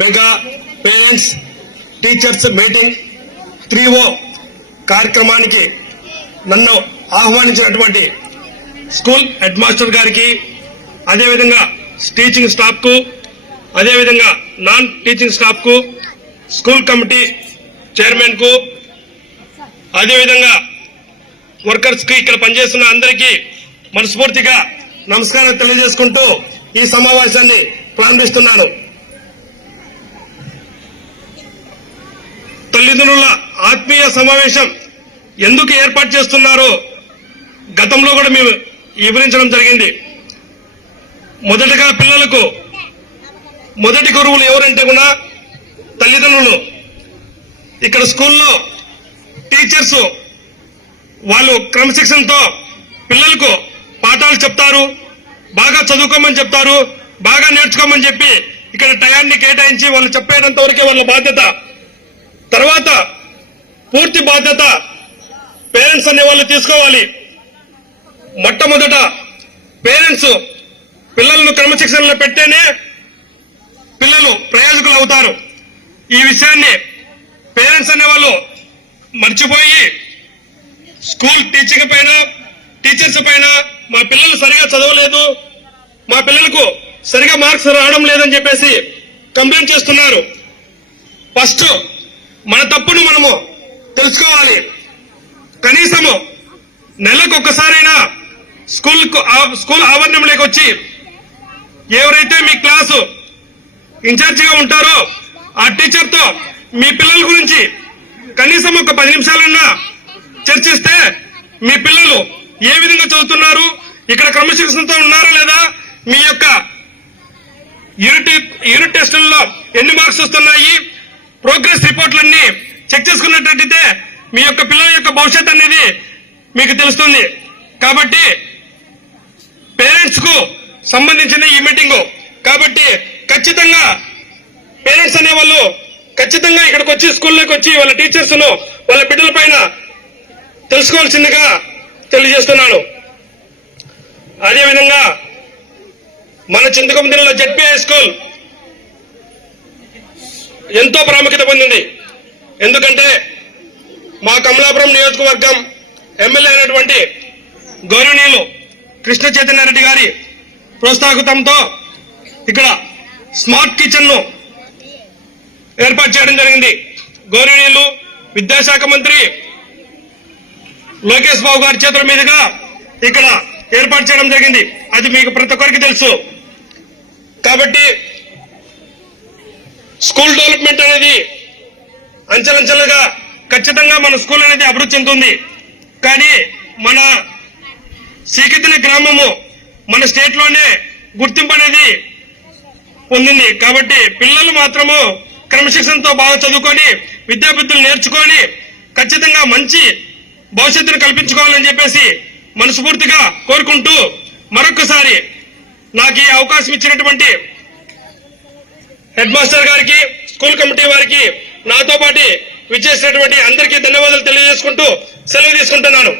Mega parents teachers meeting 3O కార్యక్రమానికి నన్ను ఆహ్వానించినటువంటి school head master గారికి, అదేవిధంగా టీచింగ్ స్టాఫ్ కు, అదేవిధంగా నాన్ టీచింగ్ స్టాఫ్ కు, స్కూల్ కమిటీ చైర్మన్ కు, అదేవిధంగా వర్కర్స్ కి, ఇక్కడ పనిచేస్తున్న అందరికీ మనస్ఫూర్తిగా నమస్కారం తెలియజేసుకుంటూ ఈ సమావేశాన్ని ప్రారంభిస్తున్నాను. తల్లిదండ్రుల ఆత్మీయ సమావేశం ఎందుకు ఏర్పాటు చేస్తున్నారో గతంలో కూడా మేము వివరించడం జరిగింది. మొదటగా పిల్లలకు మొదటి గురువులు ఎవరంటే కూడా తల్లిదండ్రులు. ఇక్కడ స్కూల్లో టీచర్స్ వాళ్ళు క్రమశిక్షణతో పిల్లలకు పాఠాలు చెప్తారు, బాగా చదువుకోమని చెప్తారు, బాగా నేర్చుకోమని చెప్పి ఇక్కడ టయాన్ని కేటాయించి వాళ్ళు చెప్పేటంత వరకే వాళ్ళ బాధ్యత. తర్వాత పూర్తి బాధ్యత పేరెంట్స్ అనే వాళ్ళు తీసుకోవాలి. మొట్టమొదట పేరెంట్స్ పిల్లలను క్రమశిక్షణలో పెట్టేనే పిల్లలు ప్రయోజకులు అవుతారు. ఈ విషయాన్ని పేరెంట్స్ అనేవాళ్ళు మర్చిపోయి స్కూల్ టీచింగ్ పైన, టీచర్స్ పైన మా పిల్లలు సరిగా చదవలేదు, మా పిల్లలకు సరిగా మార్క్స్ రావడం లేదని చెప్పేసి కంప్లైంట్ చేస్తున్నారు. ఫస్ట్ మన తప్పును మనము తెలుసుకోవాలి. కనీసము నెలకు ఒక్కసారైనా స్కూల్ ఆవరణంలోకి వచ్చి ఎవరైతే మీ క్లాసు ఇన్ఛార్జిగా ఉంటారో ఆ టీచర్తో మీ పిల్లల గురించి కనీసం ఒక 10 నిమిషాలన్నా చర్చిస్తే మీ పిల్లలు ఏ విధంగా చదువుతున్నారు, ఇక్కడ క్రమశిక్షణతో ఉన్నారా లేదా, మీ యొక్క యూనిట్ టెస్టుల్లో ఎన్ని మార్క్స్ వస్తున్నాయి, ప్రోగ్రెస్ రిపోర్ట్లన్నీ చెక్ చేసుకున్నట్టయితే మీ యొక్క పిల్లల యొక్క భవిష్యత్ అనేది మీకు తెలుస్తుంది. కాబట్టి పేరెంట్స్ కు సంబంధించిన ఈ మీటింగ్ కాబట్టి ఖచ్చితంగా పేరెంట్స్ అనేవాళ్ళు ఖచ్చితంగా ఇక్కడికి వచ్చి స్కూల్లోకి వచ్చి వాళ్ళ టీచర్స్ ను వాళ్ళ బిడ్డల పైన తెలుసుకోవాల్సిందిగా తెలియజేస్తున్నాను. అదేవిధంగా మన చింతకొండలో జెడ్పీఐ స్కూల్ ఎంతో ప్రాముఖ్యత పొందింది. ఎందుకంటే మా కమలాపురం నియోజకవర్గం ఎమ్మెల్యే అయినటువంటి గౌరవనీయులు కృష్ణ చైతన్య రెడ్డి గారి ప్రోత్సాహకంతో ఇక్కడ స్మార్ట్ కిచెన్ ను ఏర్పాటు చేయడం జరిగింది. గౌరవనీయులు విద్యాశాఖ మంత్రి లోకేష్ బాబు గారి చేతుల మీదుగా ఇక్కడ ఏర్పాటు చేయడం జరిగింది. అది మీకు ప్రతి ఒక్కరికి తెలుసు. కాబట్టి స్కూల్ డెవలప్మెంట్ అనేది అంచెలంచెలుగా ఖచ్చితంగా మన స్కూల్ అనేది అభివృద్ధి చెందుతుంది. కానీ మన సీకితిన గ్రామము మన స్టేట్ లోనే గుర్తింపు అనేది పొందింది. కాబట్టి పిల్లలు మాత్రము క్రమశిక్షణతో బాగా చదువుకొని విద్యాబుద్ధులు నేర్చుకొని ఖచ్చితంగా మంచి భవిష్యత్తును కల్పించుకోవాలని చెప్పేసి మనస్ఫూర్తిగా కోరుకుంటూ మరొకసారి నాకు ఈ అవకాశం ఇచ్చినటువంటి హెడ్ మాస్టర్ గారికి, స్కూల్ కమిటీ వారికి, నాతో పాటు విచ్చేసినటువంటి అందరికీ ధన్యవాదాలు తెలియజేసుకుంటూ సెలవు తీసుకుంటున్నాను.